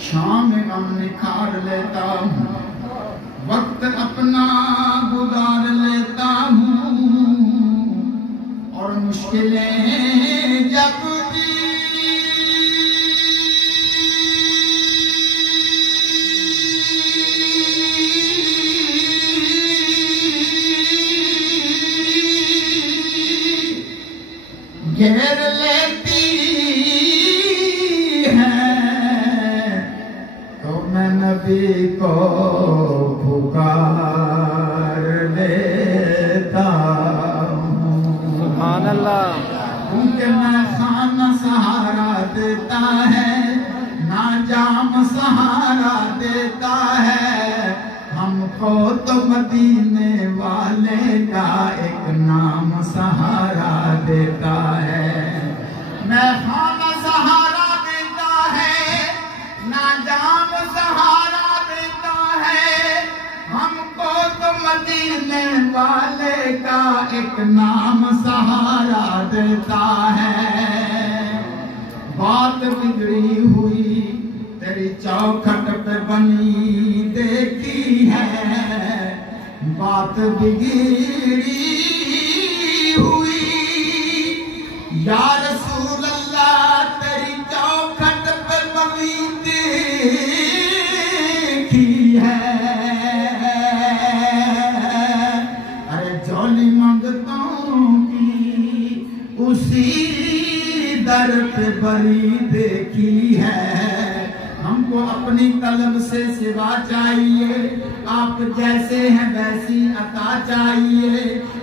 شام غم نکھار لیتا ہوں، وقت اپنا گزار لیتا ہوں، اور مشکلیں جب بھی گھیر لیتی ہیں تو میں نبی کو پکار لیتا ہوں۔ سبحان اللہ۔ کیونکہ میں خانہ سہارا دیتا ہے، نہ جام سہارا دیتا ہے، ہم کو تو مدینے والے کا ایک نام سہارا دیتا ہے۔ میں خانہ سہارا دیتا ہے، نہ جام سہارا دیتا ہے، ہم کو تو مدینے والے کا ایک نام سہارا دیتا ہے۔ بات بگڑی ہوئی تیری چوکھٹ پہ بنی دیکھی ہے، بات بگڑی ہوئی یا رسول اللہ تیری چوکھٹ پہ بنی دیکھی ہے۔ ارے جھولی منگتوں کی اسی در پہ بری دیکھی ہے، ہم کو اپنی طلب سے سوا چاہیے، آپ جیسے ہیں ویسی عطا چاہیے،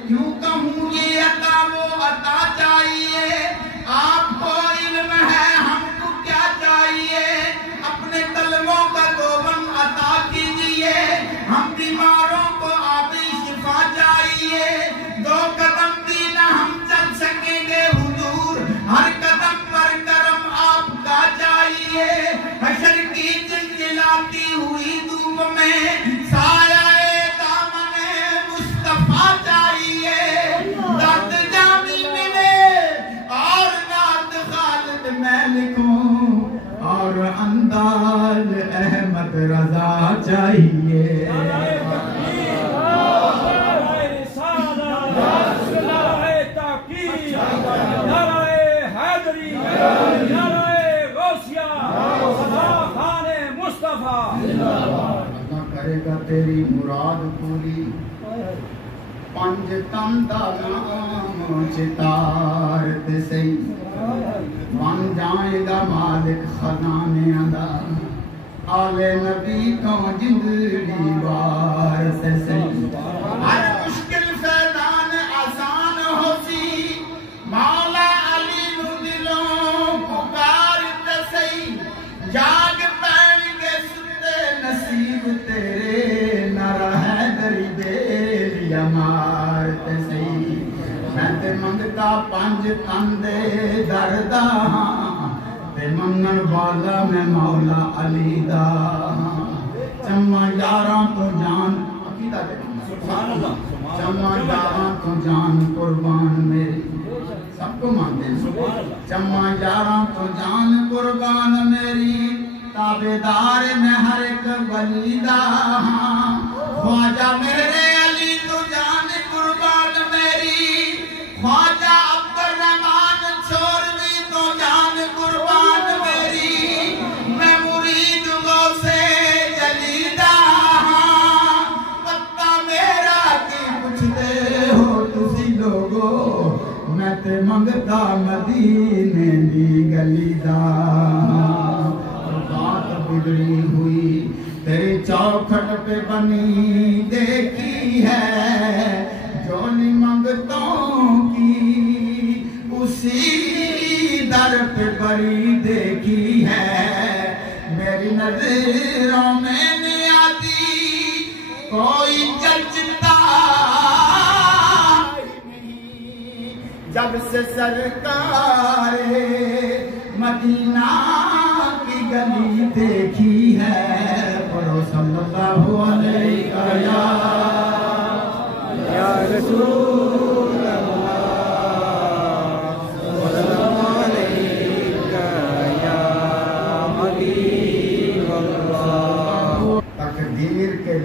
کیوں کہوں یہ عطا وہ عطا چاہیے، آپ کو علم ہے ہم کو کیا چاہیے، اپنے طلبوں کا دوبن عطا کیجئے، ہم بیماروں کو آبی شفا چاہیے، دو قدم بھی نہ ہم چل سکیں گے حضور، ہر قدم پر کرم آپ کا چاہیے، حشر کی چلچلاتی ہوئی دھوپ میں سایہ دامن مصطفیٰ چاہیے، درد جامی ملے اور نعت خالد میں لکھوں، اور انداز احمد رضا چاہیے۔ کرے گا تیری مراد پوری، پنج تندہ نام چتار تے سی، بن جائے گا مالک خزانے دا، آل نبی کو جندڑی وار سے سی، ہر مشکل فیضان آسان ہو سی، مولا علی نو دلوں پکار تے سی، جاگ پین کے ستے نصیب تیرے، نہ رہے دری بیل یمار تے سی، میں تے منگتا پنج تندے دردہ ہاں، تے منگن والا میں مولا علی دا ہاں، چمہ یاراں تو جان عقیدہ دے چمہ یاراں تو جان قربان میری، سب کو مانتے ہیں، چمہ یاراں تو جان قربان میری، تابدار میں ہر ایک ولی دا ہاں، خواجہ میرے علی تو جان قربان میری، خواجہ عبدالرحمن چھوڑوی تو جان قربان میری، میں مرید غوث جلی دا ہاں، پتہ میرا کی پوچھتے ہو تسی لوگو، میں تے منگتا مدینے دی گلی دا، بات بگڑی ہوئی تیری چوکھٹ پہ بنی دیکھی ہے، جھولی منگتوں کی اسی در پہ بری دیکھی ہے، میری نظروں میں نہیں آتی کوئی جچتا جب سے سرکار مدینہ کی گلی دیکھی ہے، پڑھو صلی اللہ علیہ یا رسول اللہ، صلی اللہ علیہ یا حبیب